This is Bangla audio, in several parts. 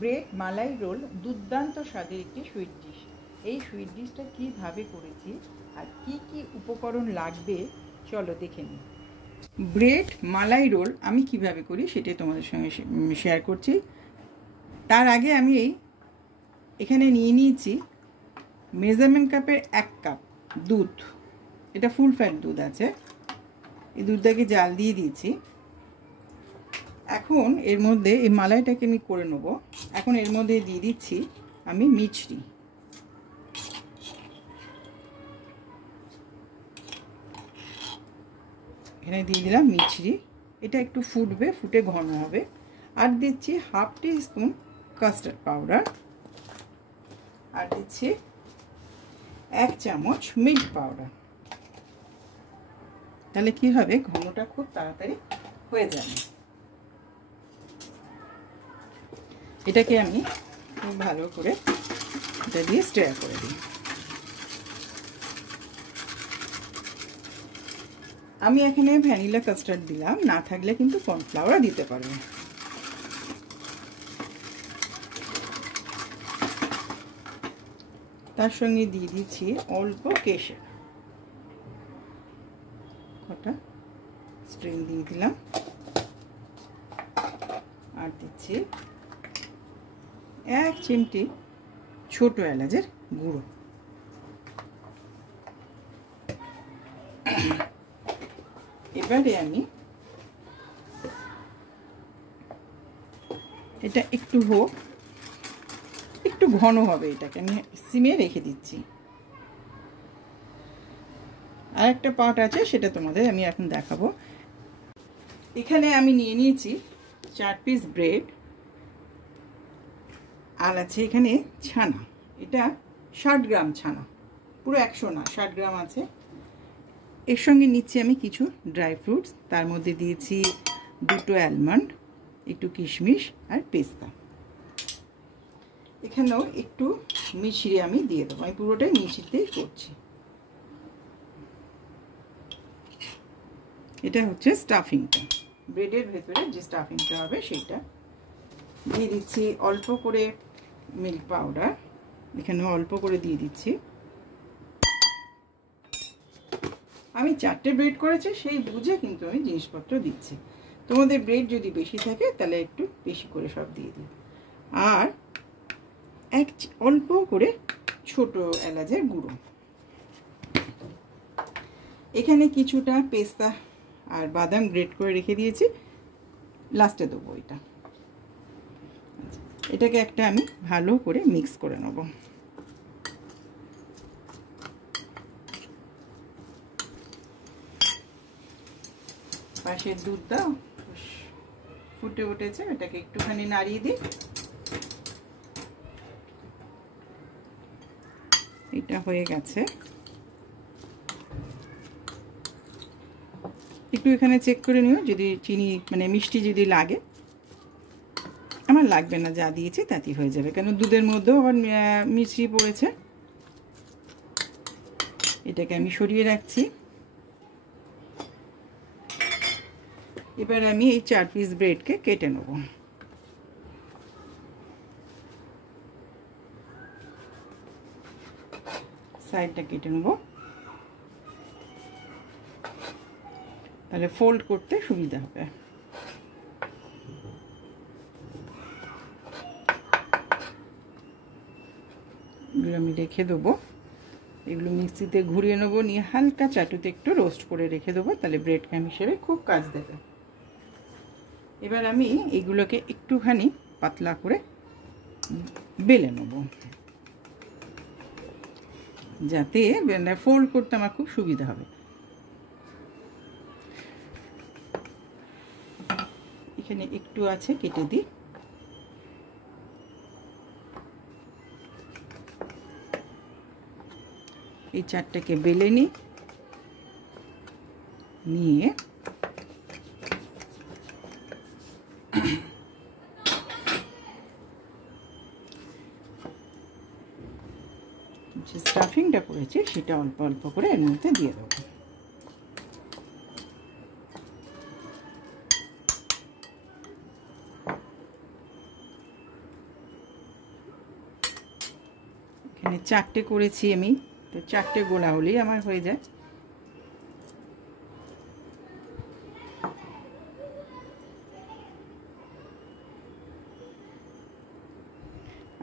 ব্রেড মালাই রোল দুর্দান্ত স্বাদের একটি সুইট ডিশ। এই সুইট ডিশটা কীভাবে করেছি আর কি কি উপকরণ লাগবে চলো দেখে নিই। ব্রেড মালাই রোল আমি কিভাবে করি সেটাই তোমাদের সঙ্গে শেয়ার করছি। তার আগে আমি এখানে নিয়ে নিয়েছি মেজারমেন্ট কাপের 1 কাপ দুধ। এটা ফুল ফ্যাট দুধ আছে। এই দুধটাকে জাল দিয়ে দিয়েছি। এখন এর মধ্যে এই মালাইটাকে আমি করে নেব। এখন এর মধ্যে দিয়ে দিচ্ছি আমি মিছরি। এখানে দিয়ে দিলাম মিছরি। এটা একটু ফুটবে, ফুটে ঘন হবে। আর দিচ্ছি হাফ টিস্পুন কাস্টার্ড পাউডার, আর দিচ্ছি 1 চামচ মিল্ক পাউডার। তাহলে কি হবে, ঘনটা খুব তাড়াতাড়ি হয়ে যাবে। এটাকে আমি খুব ভালো করে এটা দিয়ে স্টির করে দিই। আমি এখানে ভ্যানিলা কাস্টার্ড দিলাম, না থাকলে কিন্তু কর্নফ্লাওয়ার দিতে পারবে। তার সঙ্গে দিয়ে দিচ্ছি অল্প কেশর, কটা স্ট্রিং দিয়ে দিলাম। আর দিচ্ছি 1 চিমটি ছোট এলাচের গুঁড়ো। এবারে আমি এটা একটু হোক, একটু ঘন হবে, এটাকে আমি সিমে রেখে দিচ্ছি। আর একটা পার্ট আছে, সেটা তোমাদের আমি এখন দেখাবো। এখানে আমি নিয়ে নিয়েছি 4 পিস ব্রেড, আর আছে এখানে ছানা। এটা 60 গ্রাম ছানা, পুরো 100 না, 60 গ্রাম আছে। এর সঙ্গে নিচ্ছি আমি কিছু ড্রাই ফ্রুটস। তার মধ্যে দিয়েছি 2টো অ্যালমন্ড, একটু কিশমিশ আর পেস্তা। এখানেও একটু মিছরি আমি দিয়ে দেবো। আমি পুরোটাই মিছরিতেই করছি। এটা হচ্ছে স্টাফিংটা, ব্রেডের ভেতরে যে স্টাফিংটা হবে সেটা দিয়ে দিচ্ছি। অল্প করে মিল্ক পাউডার এখানেও অল্প করে দিয়ে দিচ্ছি। আমি 4টে ব্রেড করেছি, সেই বুঝে কিন্তু আমি জিনিসপত্র দিচ্ছি। তোমাদের ব্রেড যদি বেশি থাকে তাহলে একটু বেশি করে সব দিয়ে দিই। আর অল্প করে ছোট এলাচের গুঁড়ো। এখানে কিছুটা পেস্তা আর বাদাম গ্রেট করে রেখে দিয়েছি, লাস্টে দেবো এটা। এটাকে একটা আমি ভালো করে মিক্স করে নেব। পাশের দুধটা ফুটে উঠেছে, এটাকে একটুখানি নাড়িয়ে দিই। এটা হয়ে গেছে। একটু এখানে চেক করে নিও যদি চিনি মানে মিষ্টি যদি লাগে। আমার লাগবে না, যা দিয়েছি তাতেই হয়ে যাবে, কারণ দুধের মধ্যেও আবার মিষ্টি পড়েছে। এটাকে আমি সরিয়ে রাখছি। এবার আমি এই 4 পিস ব্রেডকে কেটে নেব। সাইডটা কেটে নেব, তাহলে ফোল্ড করতে সুবিধা হবে। এগুলো আমি রেখে দেবো। এগুলো মিক্সিতে ঘুরিয়ে নেবো, নিয়ে হালকা চাটুতে একটু রোস্ট করে রেখে দেবো, তাহলে ব্রেড ক্রাম হিসেবে খুব কাজ দেবে। এবার আমি এগুলোকে একটুখানি পাতলা করে বেলে নেব, যাতে ফোল্ড করতে আমার খুব সুবিধা হবে। এখানে একটু আছে, কেটে দিই। এই 4টাকে বেলে নিই, নিয়ে যে স্টাফিংটা করেছি সেটা অল্প অল্প করে এর মধ্যে দিয়ে দেবো। এখানে 4টে করেছি আমি, তো 4টে গোলা হলেই আমার হয়ে যায়।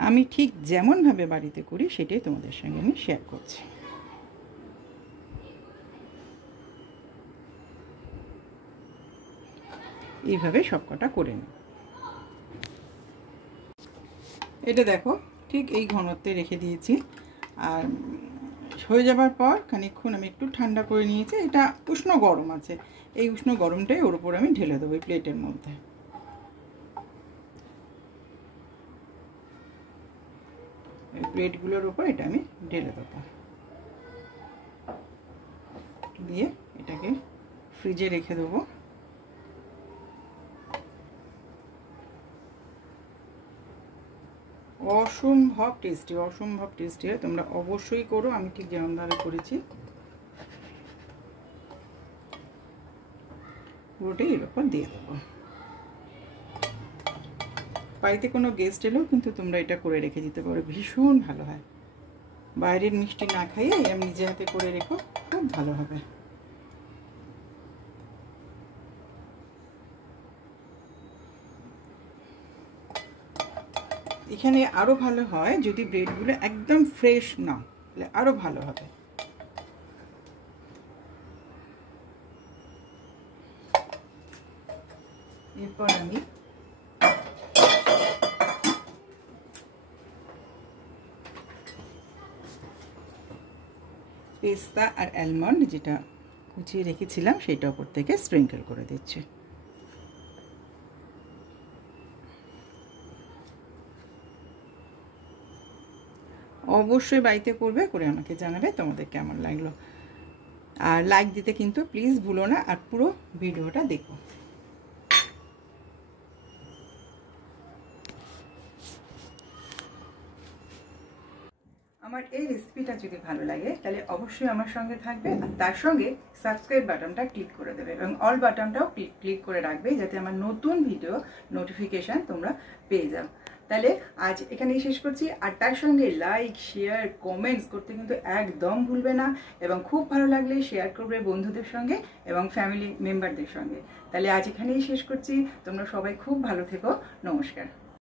আমি ঠিক যেমনভাবে বাড়িতে করি সেটাই তোমাদের সঙ্গে আমি শেয়ার করছি। এইভাবে সবকটা করে নিই। এটা দেখো ঠিক এই ঘনত্বে রেখে দিয়েছি, আর হয়ে যাবার পর খানিকক্ষণ আমি একটু ঠান্ডা করে নিয়েছি। এটা উষ্ণ গরম আছে, এই উষ্ণ গরমটাই ওর উপর আমি ঢেলে দেবো এই প্লেটের মধ্যে। এই প্লেটগুলোর উপর এটা আমি ঢেলে দেবো, দিয়ে এটাকে ফ্রিজে রেখে দেবো। অসম্ভব টেস্টি, অসম্ভব টেস্টি হয়, তোমরা অবশ্যই করো। আমি ঠিক যেমনভাবে করেছি পুরোটাই এর উপর দিয়ে দেবো। বাড়িতে কোনো গেস্ট এলেও কিন্তু তোমরা এটা করে রেখে দিতে পারো, ভীষণ ভালো হয়। বাইরের মিষ্টি না খাইয়ে আমি নিজে হাতে করে রেখো, খুব ভালো হবে। এখানে আরও ভালো হয় যদি ব্রেডগুলো একদম ফ্রেশ নাও, তাহলে আরও ভালো হবে। এরপর আমি পেস্তা আর অ্যালমন্ড যেটা কুচিয়ে রেখেছিলাম সেটা ওপর থেকে স্প্রিঙ্কেল করে দিচ্ছি। অবশ্যই বাড়িতে করবে, করে আমাকে জানাবে তোমাদের কেমন লাগলো। আর লাইক দিতে কিন্তু প্লিজ ভুলো না, আর পুরো ভিডিওটা দেখো। আমার এই রেসিপিটা যদি ভালো লাগে তাহলে অবশ্যই আমার সঙ্গে থাকবে, আর তার সঙ্গে সাবস্ক্রাইব বাটনটা ক্লিক করে দেবে এবং অল বাটনটাও ক্লিক করে রাখবে, যাতে আমার নতুন ভিডিও নোটিফিকেশান তোমরা পেয়ে যাও। তাহলে আজ এখানেই শেষ করছি, আর তার সঙ্গে লাইক শেয়ার কমেন্টস করতে কিন্তু একদম ভুলবে না, এবং খুব ভালো লাগলে শেয়ার করবে বন্ধুদের সঙ্গে এবং ফ্যামিলি মেম্বারদের সঙ্গে। তাহলে আজ এখানেই শেষ করছি, তোমরা সবাই খুব ভালো থেকো, নমস্কার।